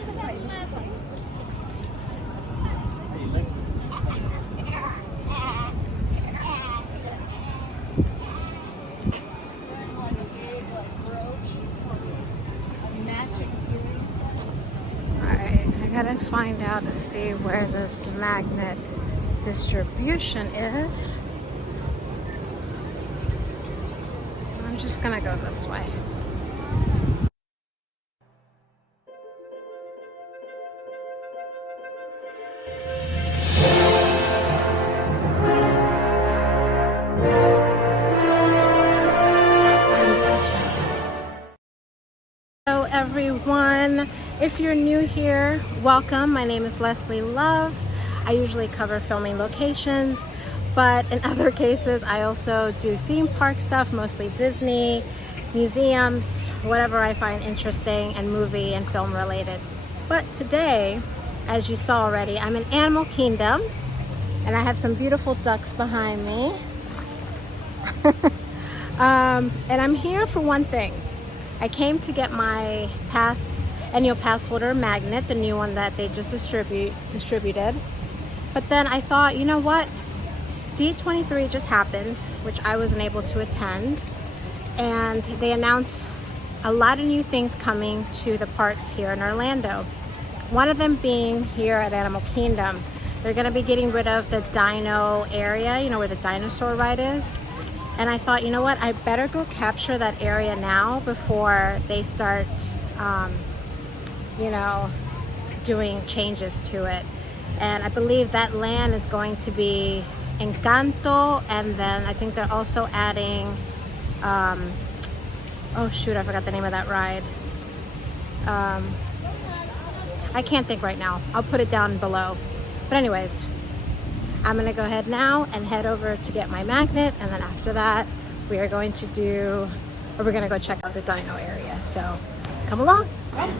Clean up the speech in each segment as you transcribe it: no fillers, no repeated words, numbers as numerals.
Alright, I gotta find out to see where this magnet distribution is. I'm just gonna go this way. Hello everyone, if you're new here, welcome. My name is Leslie Love. I usually cover filming locations, but in other cases I also do theme park stuff, mostly Disney, museums, whatever I find interesting, and movie and film related. But today, as you saw already, I'm in Animal Kingdom and I have some beautiful ducks behind me. And I'm here for one thing. I came to get my annual pass holder magnet, the new one that they just distributed. But then I thought, you know what? D23 just happened, which I wasn't able to attend. And they announced a lot of new things coming to the parks here in Orlando. One of them being here at Animal Kingdom. They're gonna be getting rid of the dino area, you know, where the dinosaur ride is. And I thought, you know what, I better go capture that area now before they start, you know, doing changes to it. And I believe that land is going to be Encanto, and then I think they're also adding, oh shoot, I forgot the name of that ride. I can't think right now. I'll put it down below. But anyways, I'm gonna go ahead now and head over to get my magnet, and then after that we are going to we're gonna go check out the dino area. So come along. Oh,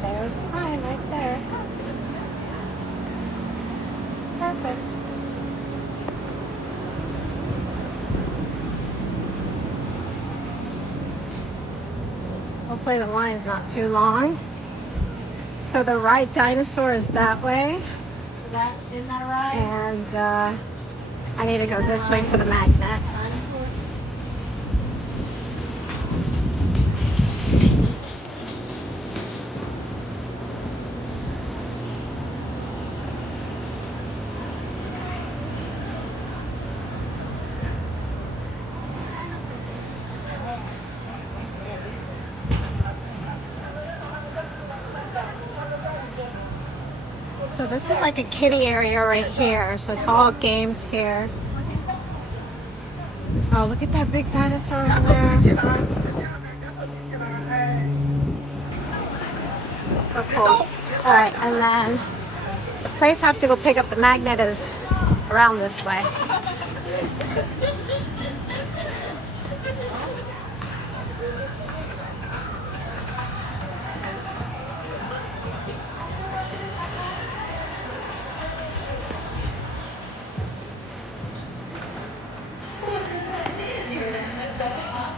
there's a sign right there. Perfect. Hopefully the line's not too long. So the ride Dinosaur is that way. Isn't that right? And I need to go this way for the magnet. So this is like a kiddie area right here. So it's all games here. Oh, look at that big dinosaur over there. So cool. Alright, and then the place I have to go pick up the magnet is around this way.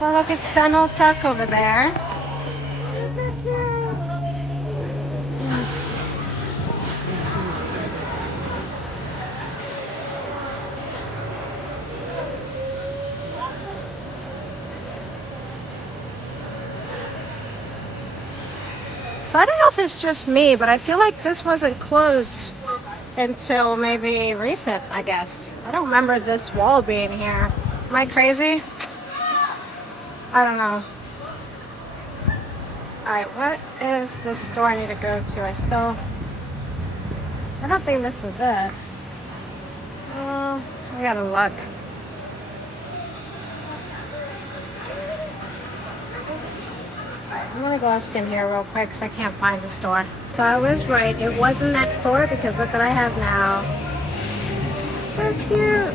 Oh, look, it's Donald Duck over there. So I don't know if it's just me, but I feel like this wasn't closed until maybe recent, I guess. I don't remember this wall being here. Am I crazy? I don't know. Alright, what is the store I need to go to? I don't think this is it. I gotta look. Alright, I'm gonna go ask in here real quick because I can't find the store. So I was right, it wasn't that store because look what I have now. So cute.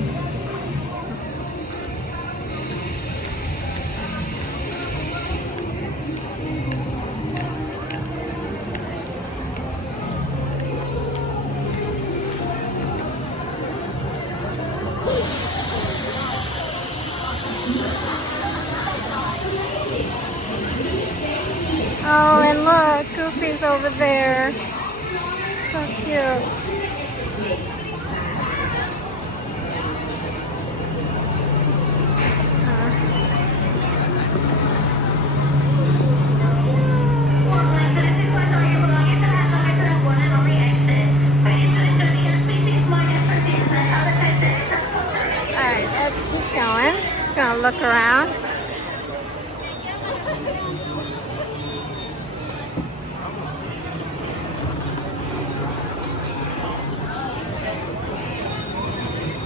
Oh, and And look, Goofy's over there. So cute. Alright, let's keep going. Just gonna look around.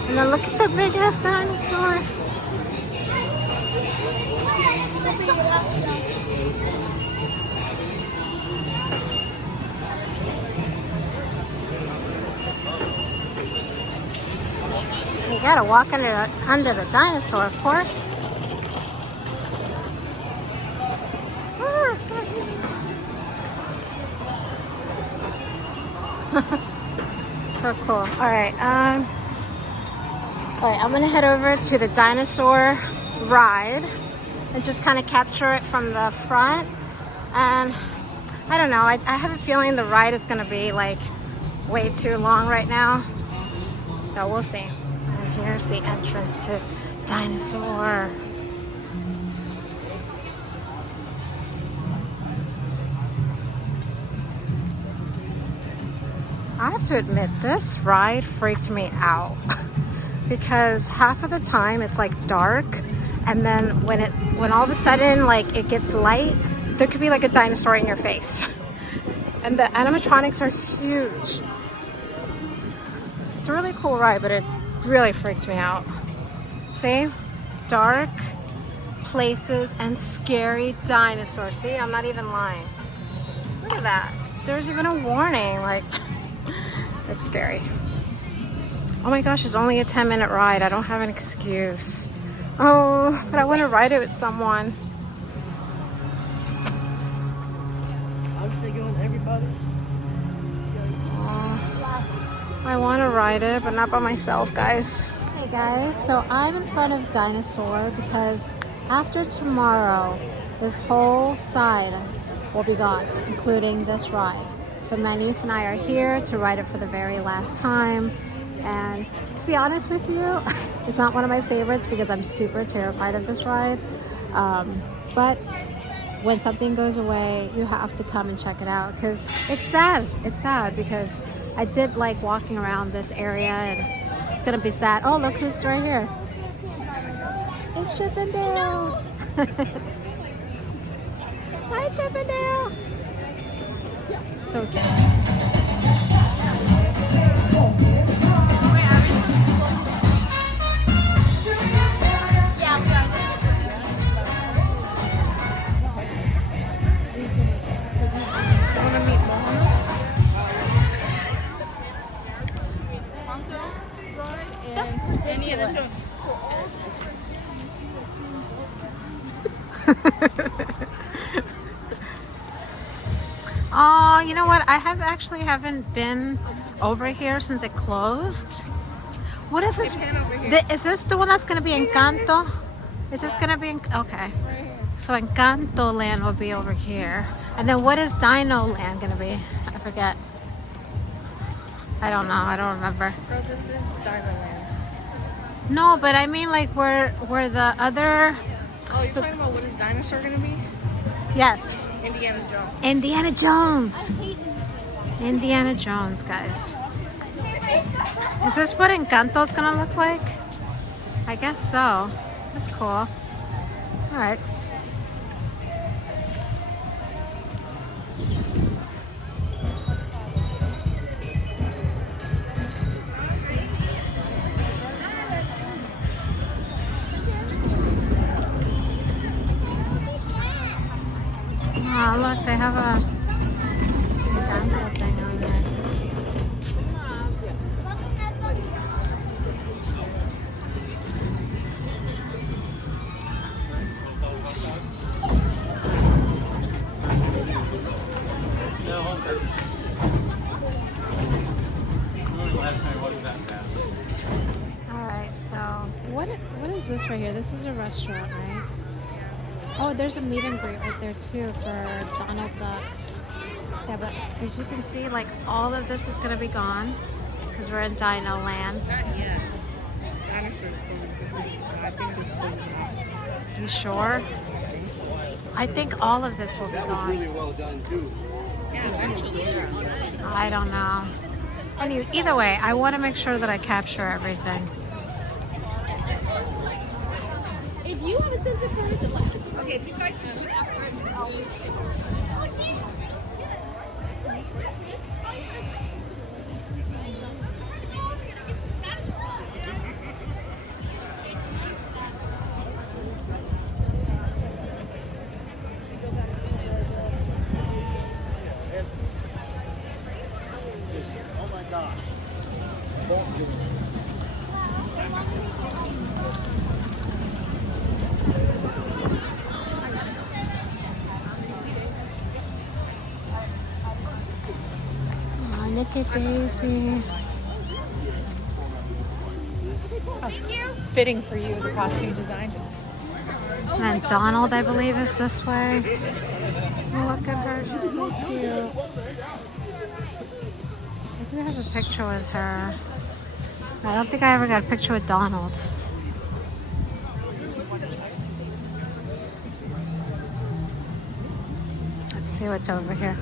And then look at the big ass dinosaur. You gotta walk under the dinosaur, of course. Oh, so so cool. All right, I'm gonna head over to the dinosaur ride and just kind of capture it from the front. And I don't know, I have a feeling the ride is gonna be like way too long right now. So we'll see. And here's the entrance to Dinosaur. I have to admit, this ride freaked me out because half of the time it's like dark, and then when all of a sudden like it gets light, there could be like a dinosaur in your face. And the animatronics are huge. It's a really cool ride, but it really freaked me out. See? Dark places and scary dinosaurs. See, I'm not even lying. Look at that. There's even a warning, like, it's scary. Oh my gosh, it's only a 10-minute ride. I don't have an excuse. Oh, but I want to ride it with someone. I'm thinking with everybody. I want to ride it, but not by myself, guys. Hey guys, so I'm in front of Dinosaur because after tomorrow, this whole side will be gone, including this ride. So my niece and I are here to ride it for the very last time. And to be honest with you, it's not one of my favorites because I'm super terrified of this ride. But when something goes away, you have to come and check it out because it's sad. It's sad because I did like walking around this area, and it's gonna be sad. Oh, look who's right here. It's Chip and Dale. Hi, Chip and Dale. So cute. Oh, you know what? I haven't been over here since it closed. What is this? Is this the one that's going to be Encanto? Is this going to be okay? So Encanto Land will be over here, and then what is Dino Land going to be? I forget. I don't know. I don't remember. Girl, this is Dino Land. No, but I mean like where the other. Oh, you're talking about what is Dinosaur gonna be? Yes. Indiana Jones. Indiana Jones. Indiana Jones, guys. Is this what Encanto's gonna look like? I guess so. That's cool. All right. Oh, look, they have a Encanto thing on there. Alright, so what is this right here? This is a restaurant, right? Oh, there's a meet and greet right there too for Donald Duck. Yeah, but as you can see, like all of this is gonna be gone because we're in Dino Land. Yeah. Dinosaur's closed. I think it's closed now. You sure? I think all of this will be gone. Really well done too. Yeah, eventually. I don't know. Anyway, either way, I want to make sure that I capture everything. If you have a sense of tourism, okay, if you guys can do it afterwards, Oh my gosh. Oh, look at Daisy. It's fitting for you, the costume design. And then Donald, I believe, is this way. Oh, look at her. She's so cute. I do have a picture with her. I don't think I ever got a picture with Donald. Let's see what's over here.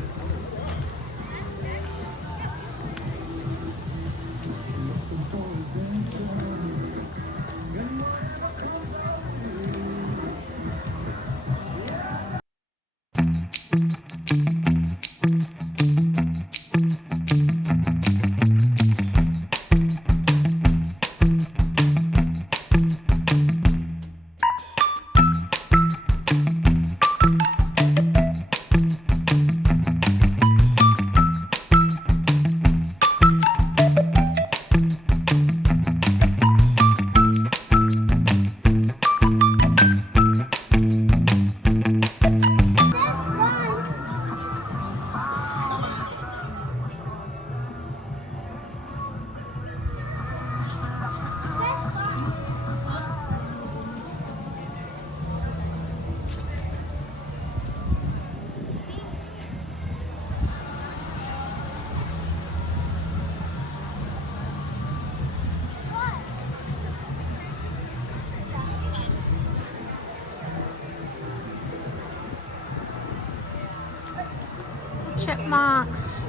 Chipmunks.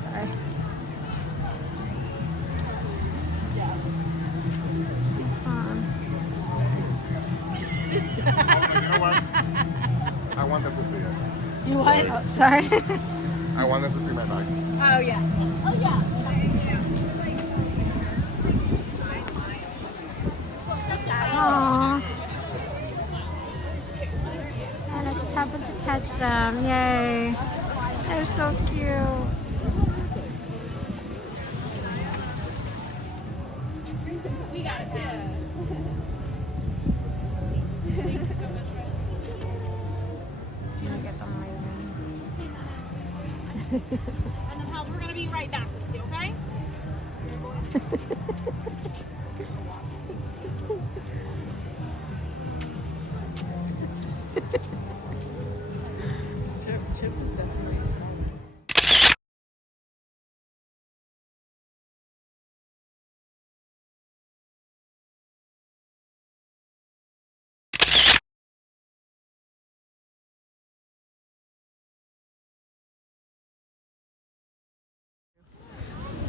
Sorry. You know what? I want them to see it. You what? Oh, sorry. I want them to see my bag. Oh, yeah. Oh, yeah. Aww. And I just happened to catch them. Yay. They're so cute. We got it, too. Get them And then, Hals, we're going to be right back with you, okay? Chip is definitely small.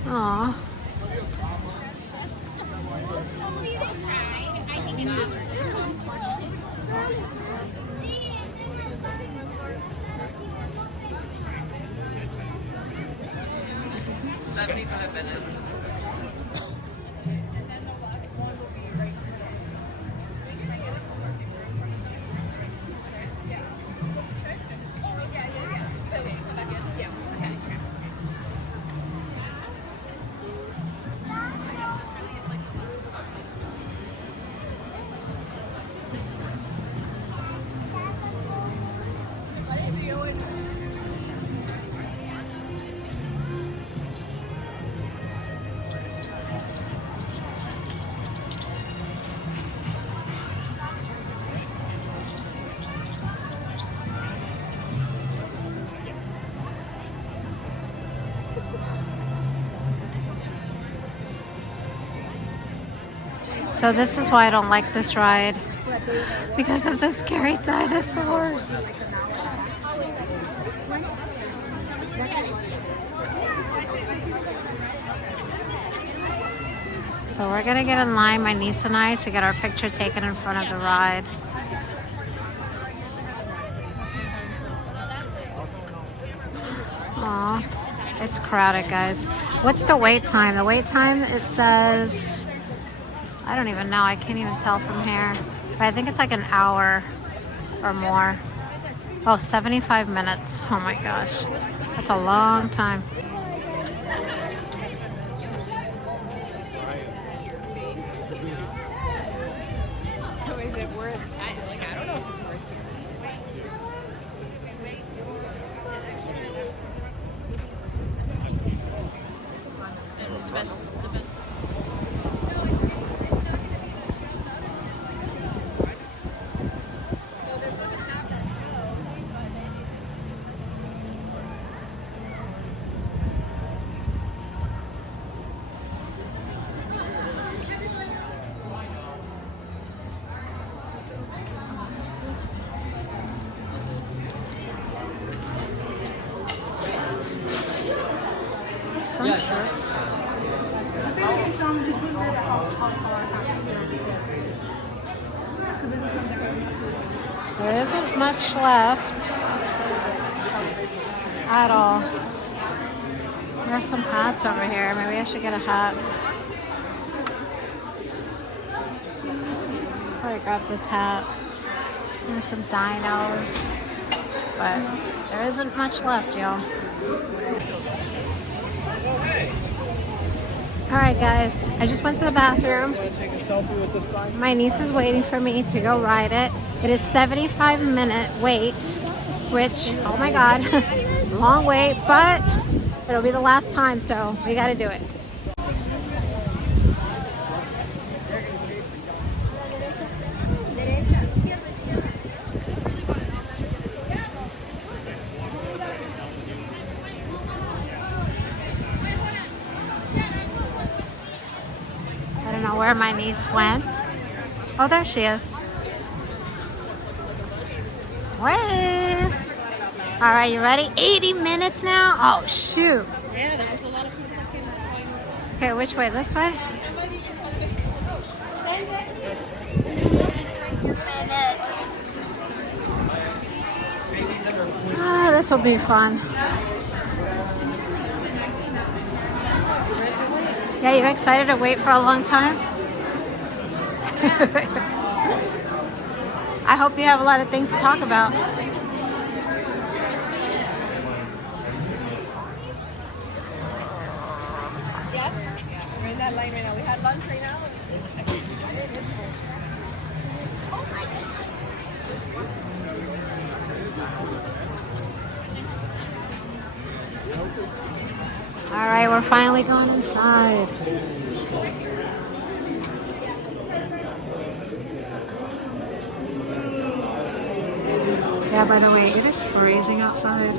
Aw. So this is why I don't like this ride. Because of the scary dinosaurs. So we're gonna get in line, my niece and I, to get our picture taken in front of the ride. Aw, it's crowded, guys. What's the wait time? The wait time, it says, I don't even know. I can't even tell from here. But I think it's like an hour or more. Oh, 75 minutes. Oh my gosh. That's a long time. So is it worth? I don't know if it's worth it. The best. Some shirts. There isn't much left at all. There are some hats over here. Maybe I should get a hat. Probably grab this hat. There's some dinos, but there isn't much left, y'all. Alright guys, I just went to the bathroom. Take a selfie with the sign. My niece is waiting for me to go ride it. It is 75-minute wait, which, oh my god, long wait, but it'll be the last time, so we gotta do it. I don't know where my niece went. Oh, there she is. Way. All right, you ready? 80 minutes now? Oh, shoot. Yeah, there was a lot of people that came to Okay, which way? This way? Minutes. Ah, this will be fun. Yeah, you excited to wait for a long time? I hope you have a lot of things to talk about. Yeah, we're in that line right now. We had lunch right now. All right, we're finally going inside. Yeah, by the way, it is freezing outside.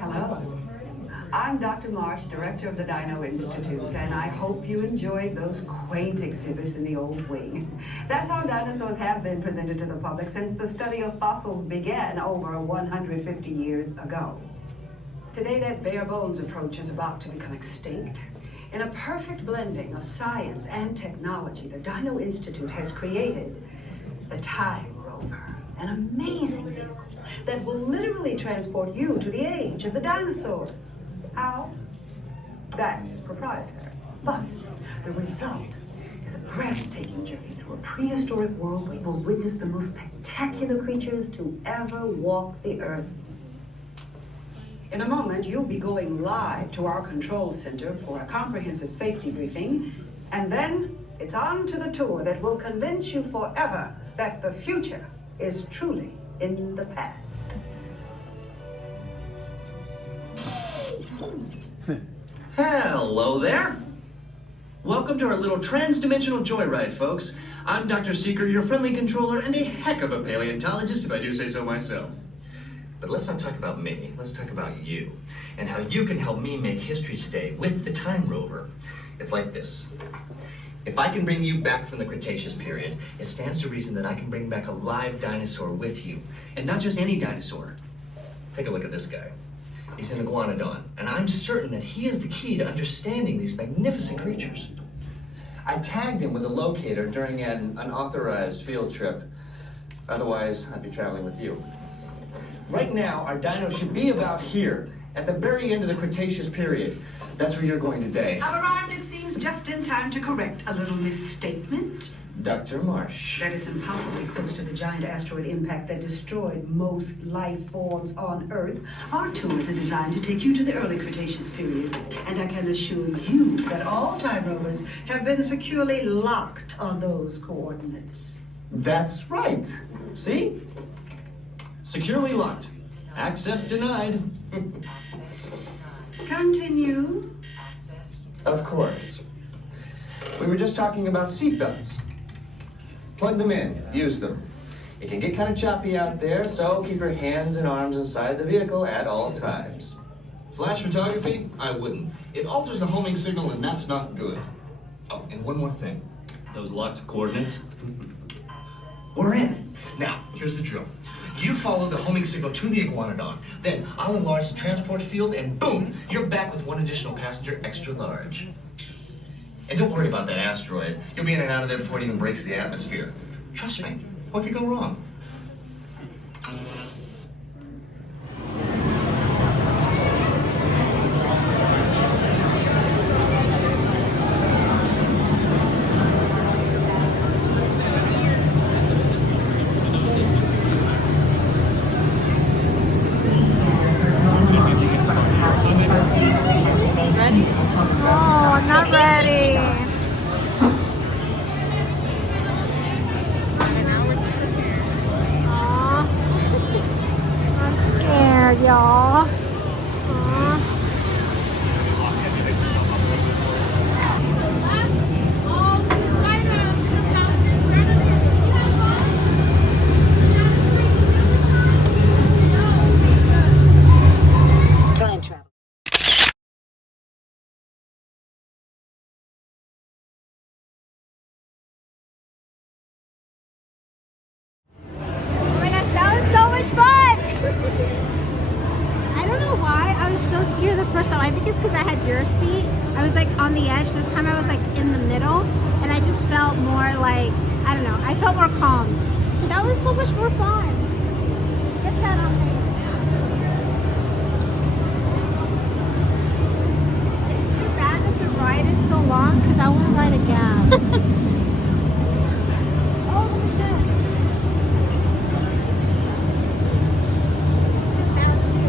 Hello. I'm Dr. Marsh, director of the Dino Institute, and I hope you enjoyed those quaint exhibits in the old wing. That's how dinosaurs have been presented to the public since the study of fossils began over 150 years ago. Today, that bare bones approach is about to become extinct. In a perfect blending of science and technology, the Dino Institute has created the Time Rover, an amazing vehicle that will literally transport you to the age of the dinosaurs. How? That's proprietary. But the result is a breathtaking journey through a prehistoric world where you will witness the most spectacular creatures to ever walk the earth. In a moment, you'll be going live to our control center for a comprehensive safety briefing, and then it's on to the tour that will convince you forever that the future is truly in the past. Hello there. Welcome to our little trans-dimensional joyride, folks. I'm Dr. Seeker, your friendly controller, and a heck of a paleontologist, if I do say so myself. But let's not talk about me. Let's talk about you, and how you can help me make history today with the Time Rover. It's like this. If I can bring you back from the Cretaceous period, it stands to reason that I can bring back a live dinosaur with you. And not just any dinosaur. Take a look at this guy. He's an iguanodon, and I'm certain that he is the key to understanding these magnificent creatures. I tagged him with a locator during an unauthorized field trip. Otherwise, I'd be traveling with you. Right now, our dino should be about here, at the very end of the Cretaceous period. That's where you're going today. I've arrived, it seems, just in time to correct a little misstatement. Dr. Marsh. That is impossibly close to the giant asteroid impact that destroyed most life forms on Earth. Our tours are designed to take you to the early Cretaceous period, and I can assure you that all time rovers have been securely locked on those coordinates. That's right. See? Securely locked. Access denied. Continue. Of course. We were just talking about seatbelts. Plug them in, use them. It can get kind of choppy out there, so keep your hands and arms inside the vehicle at all times. Flash photography? I wouldn't. It alters the homing signal, and that's not good. Oh, and one more thing. Those locked coordinates? We're in. Now, here's the drill. You follow the homing signal to the iguanodon. Then I'll enlarge the transport field, and boom, you're back with one additional passenger extra large. And don't worry about that asteroid. You'll be in and out of there before it even breaks the atmosphere. Trust me, what could go wrong? Ready? Oh, I'm not ready. y'all. Aw. Time travel. Oh my gosh, that was so much fun! I don't know why I was so scared the first time. I think it's because I had your seat. I was like on the edge. This time I was like in the middle, and I just felt more like, I don't know, I felt more calmed. But that was so much more fun. Get that on me. It's too bad that the ride is so long because I want to ride again. Oh, look at this. Sit down too.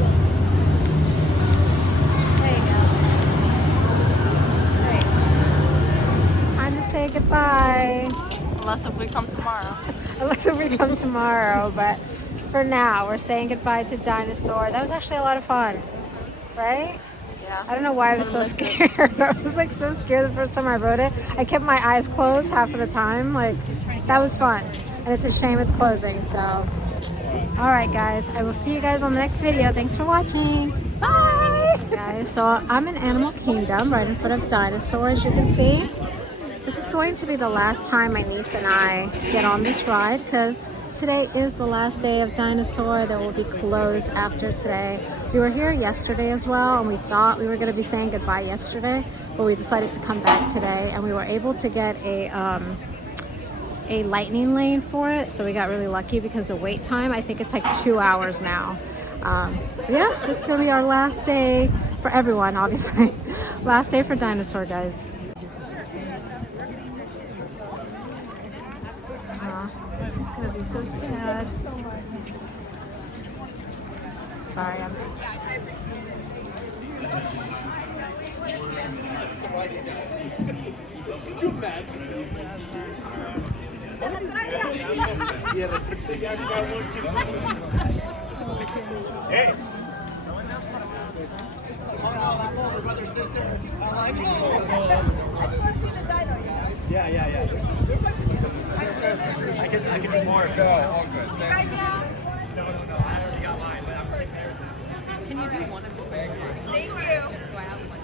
There you go. Right. It's time to say goodbye. Unless if we come tomorrow. Unless if we come tomorrow, but for now, we're saying goodbye to Dinosaur. That was actually a lot of fun, right? Yeah. I don't know why I was so scared. I was like so scared the first time I rode it. I kept my eyes closed half of the time. Like, that was fun. And it's a shame it's closing, so. All right, guys. I will see you guys on the next video. Thanks for watching. Bye! Guys, so I'm in Animal Kingdom right in front of Dinosaur, as you can see. This is going to be the last time my niece and I get on this ride because today is the last day of Dinosaur. They will be closed after today. We were here yesterday as well, and we thought we were going to be saying goodbye yesterday, but we decided to come back today, and we were able to get a lightning lane for it. So we got really lucky because the wait time, I think it's like 2 hours now. Yeah, this is going to be our last day for everyone, obviously. Last day for Dinosaur, guys. It's gonna be so sad. Sorry, I'm. Hey! Yeah. I can do more. All good. No. I already got mine, but I'm pretty embarrassed. Can you do one of them? Thank you. So I have one.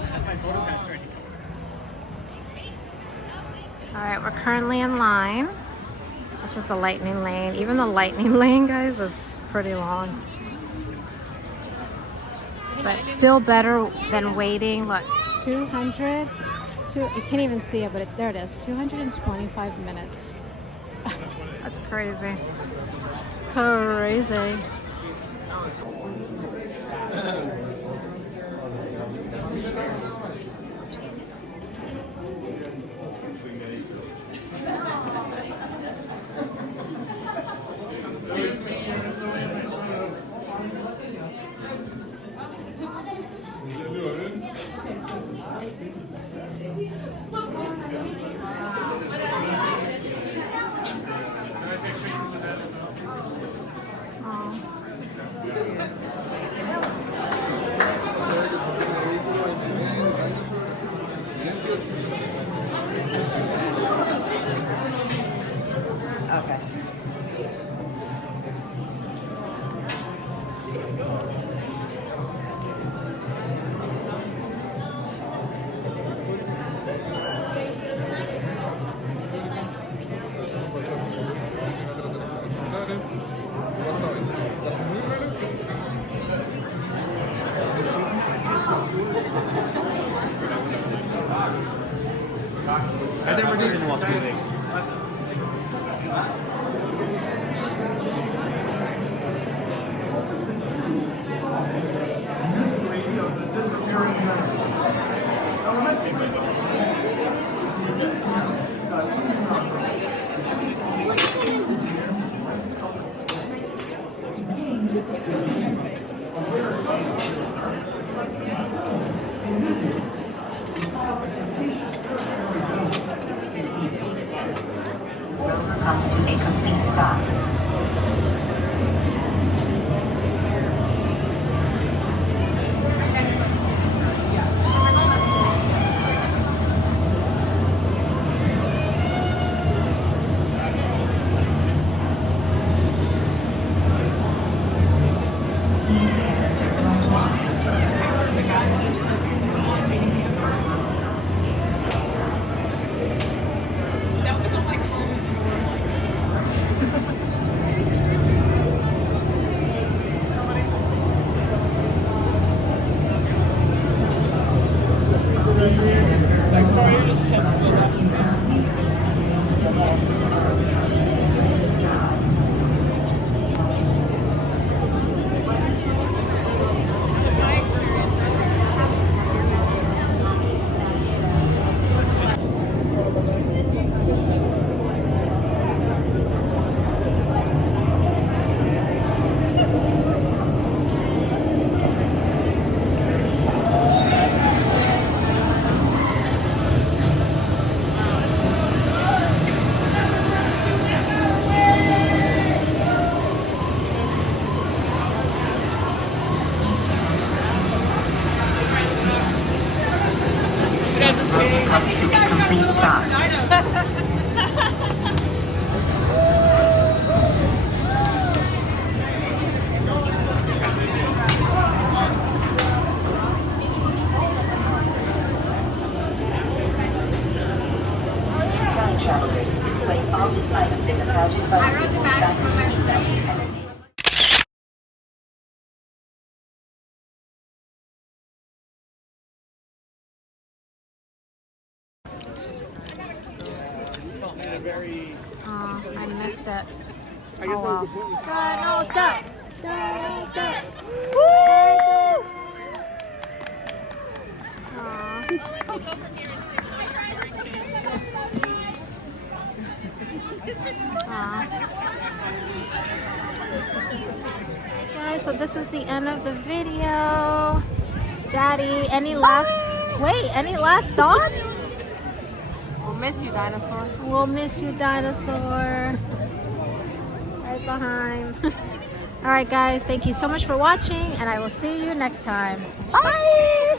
That's my photo pass training. All right, we're currently in line. This is the lightning lane. Even the lightning lane, guys, is pretty long. But still better than waiting. Look, 200. You can't even see it, but there it is. 225 minutes. That's crazy. Crazy. I never did walk through this. Comes a complete stop. Next part, you just head to the left. Comes to a complete stop. Time travelers, place all loose items in the pageant button to fasten your seatbelt and then Oh, I missed it. Oh well. Donald Duck! Donald Duck! Woo! Guys, so this is the end of the video. Jaddy, any last thoughts? We'll miss you, Dinosaur. We'll miss you, Dinosaur. Right behind. All right, guys, thank you so much for watching, and I will see you next time. Bye!